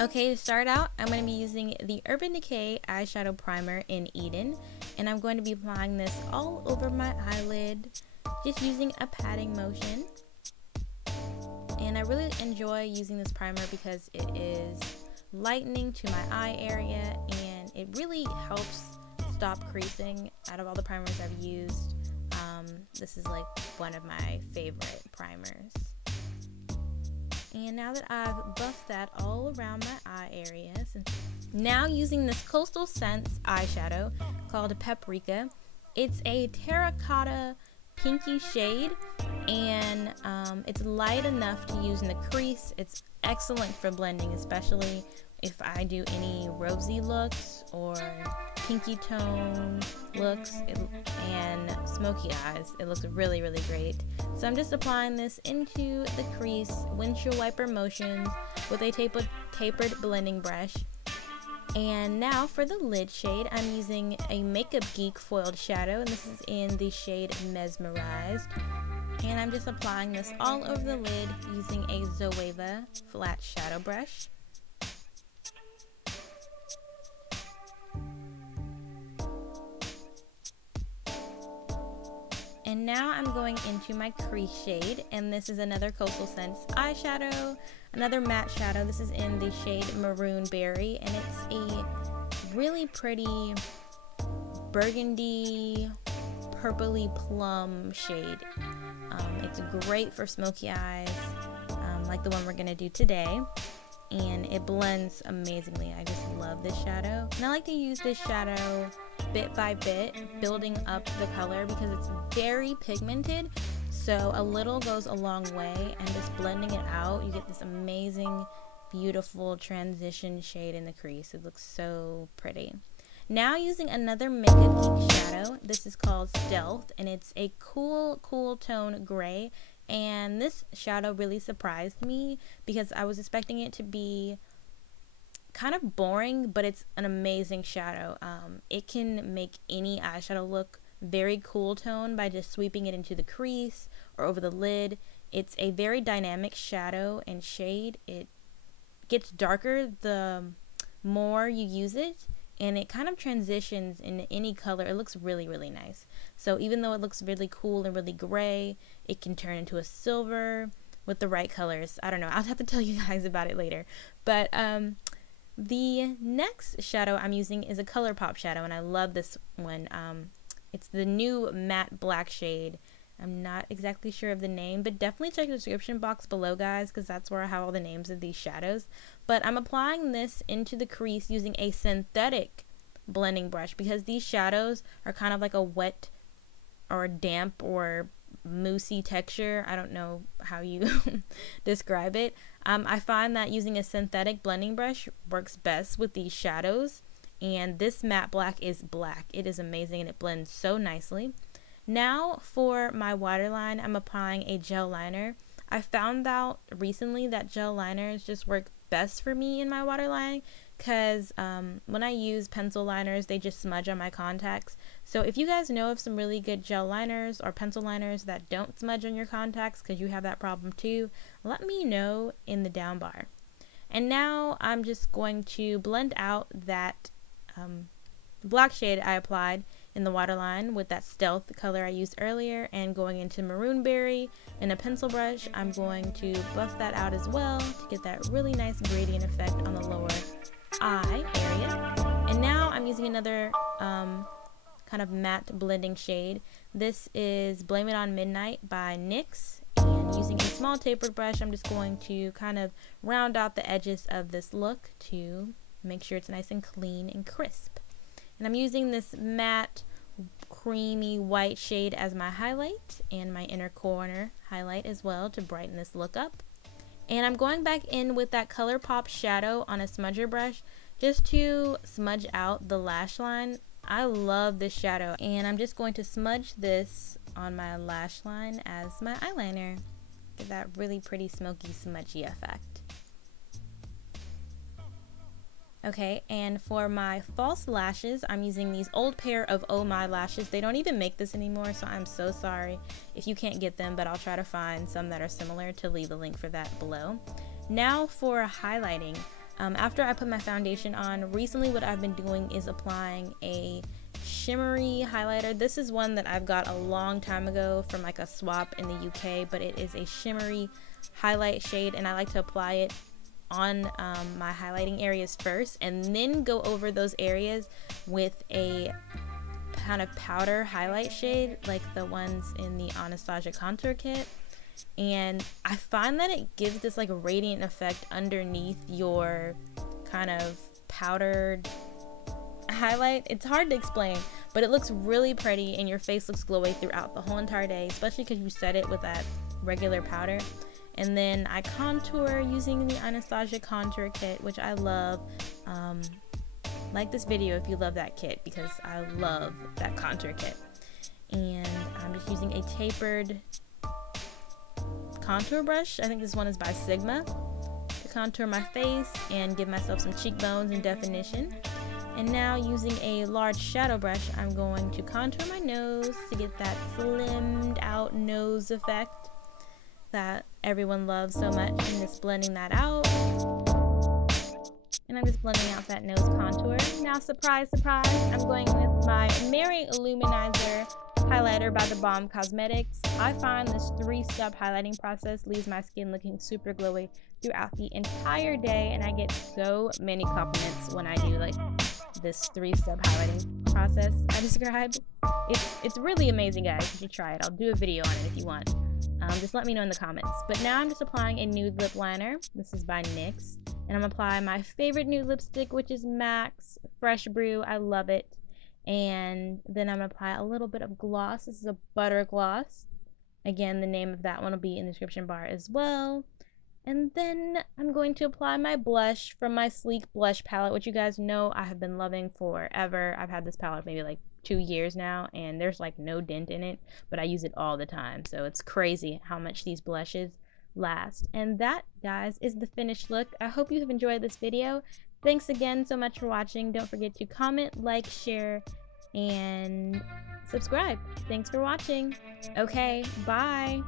Okay, to start out, I'm going to be using the Urban Decay Eyeshadow Primer in Eden, and I'm going to be applying this all over my eyelid, just using a patting motion. And I really enjoy using this primer because it is lightening to my eye area, and it really helps stop creasing. Out of all the primers I've used, this is like one of my favorite primers. And now that I've buffed that all around my eye area, now using this Coastal Scents eyeshadow called Paprika. It's a terracotta pinky shade, and it's light enough to use in the crease. It's excellent for blending, especially if I do any rosy looks or pinky tone looks and smoky eyes. It looks really, really great. So I'm just applying this into the crease, windshield wiper motions with a tapered blending brush. And now for the lid shade, I'm using a Makeup Geek foiled shadow, and this is in the shade Mesmerized. And I'm just applying this all over the lid using a Zoeva flat shadow brush. And now I'm going into my crease shade, and this is another Coastal Scents eyeshadow, another matte shadow. This is in the shade Maroon Berry, and it's a really pretty burgundy, purpley plum shade. It's great for smoky eyes, like the one we're gonna do today, and it blends amazingly. I just love this shadow, and I like to use this shadow bit by bit, building up the color because it's very pigmented, so a little goes a long way, and just blending it out, you get this amazing, beautiful transition shade in the crease. It looks so pretty. Now using another Makeup Geek shadow, this is called Stealth, and it's a cool tone gray, and this shadow really surprised me because I was expecting it to be kind of boring, but it's an amazing shadow. It can make any eyeshadow look very cool tone by just sweeping it into the crease or over the lid. It's a very dynamic shadow and shade. It gets darker the more you use it, and it kind of transitions into any color. It looks really, really nice. So even though it looks really cool and really gray, it can turn into a silver with the right colors. I don't know, I'll have to tell you guys about it later. But the next shadow I'm using is a ColourPop shadow, and I love this one. It's the new matte black shade. I'm not exactly sure of the name, but definitely check the description box below, guys, because that's where I have all the names of these shadows. But I'm applying this into the crease using a synthetic blending brush because these shadows are kind of like a wet or damp or moussey texture. I don't know how you describe it. I find that using a synthetic blending brush works best with these shadows, and this matte black is black. It is amazing, and it blends so nicely. Now for my waterline, I'm applying a gel liner. I found out recently that gel liners just work best for me in my waterline because when I use pencil liners, they just smudge on my contacts. So if you guys know of some really good gel liners or pencil liners that don't smudge on your contacts because you have that problem too, let me know in the down bar. And now I'm just going to blend out that black shade I applied in the waterline with that Stealth color I used earlier, and going into Maroon Berry in a pencil brush, I'm going to buff that out as well to get that really nice gradient effect on the lower eye area. And now I'm using another kind of matte blending shade. This is Blame It on Midnight by NYX, and using a small tapered brush, I'm just going to kind of round out the edges of this look to make sure it's nice and clean and crisp. And I'm using this matte creamy white shade as my highlight and my inner corner highlight as well to brighten this look up. And I'm going back in with that ColourPop shadow on a smudger brush just to smudge out the lash line. I love this shadow, and I'm just going to smudge this on my lash line as my eyeliner. Get that really pretty smoky smudgy effect. Okay, and for my false lashes, I'm using these old pair of Oh My lashes. They don't even make this anymore, so I'm so sorry if you can't get them, but I'll try to find some that are similar to leave a link for that below. Now for highlighting. After I put my foundation on, recently what I've been doing is applying a shimmery highlighter. This is one that I've got a long time ago from like a swap in the UK, but it is a shimmery highlight shade, and I like to apply it on my highlighting areas first and then go over those areas with a kind of powder highlight shade like the ones in the Anastasia Contour kit. And I find that it gives this like radiant effect underneath your kind of powdered highlight. It's hard to explain, but it looks really pretty and your face looks glowy throughout the whole entire day, especially because you set it with that regular powder. And then I contour using the Anastasia Contour kit, which I love. Like this video if you love that kit, because I love that contour kit. And I'm just using a tapered contour brush. I think this one is by Sigma, to contour my face and give myself some cheekbones and definition. And now using a large shadow brush, I'm going to contour my nose to get that slimmed out nose effect that everyone loves so much, and just blending that out. And I'm just blending out that nose contour. Now, surprise, surprise, I'm going with my MaryLou highlighter by the Balm Cosmetics. I find this 3-step highlighting process leaves my skin looking super glowy throughout the entire day, and I get so many compliments when I do like this 3-step highlighting process I described. It's really amazing, guys. You should try it. I'll do a video on it if you want. Just let me know in the comments. But now I'm just applying a nude lip liner. This is by NYX. And I'm applying my favorite nude lipstick, which is MAC's Fresh Brew. I love it. And then I'm going to apply a little bit of gloss. This is a butter gloss. Again, the name of that one will be in the description bar as well. And then I'm going to apply my blush from my Sleek blush palette, which you guys know I have been loving forever. I've had this palette maybe like 2 years now, and there's like no dent in it, but I use it all the time, so it's crazy how much these blushes last. And that, guys, is the finished look. I hope you have enjoyed this video. Thanks again so much for watching. Don't forget to comment, like, share, and subscribe. Thanks for watching. Okay, bye.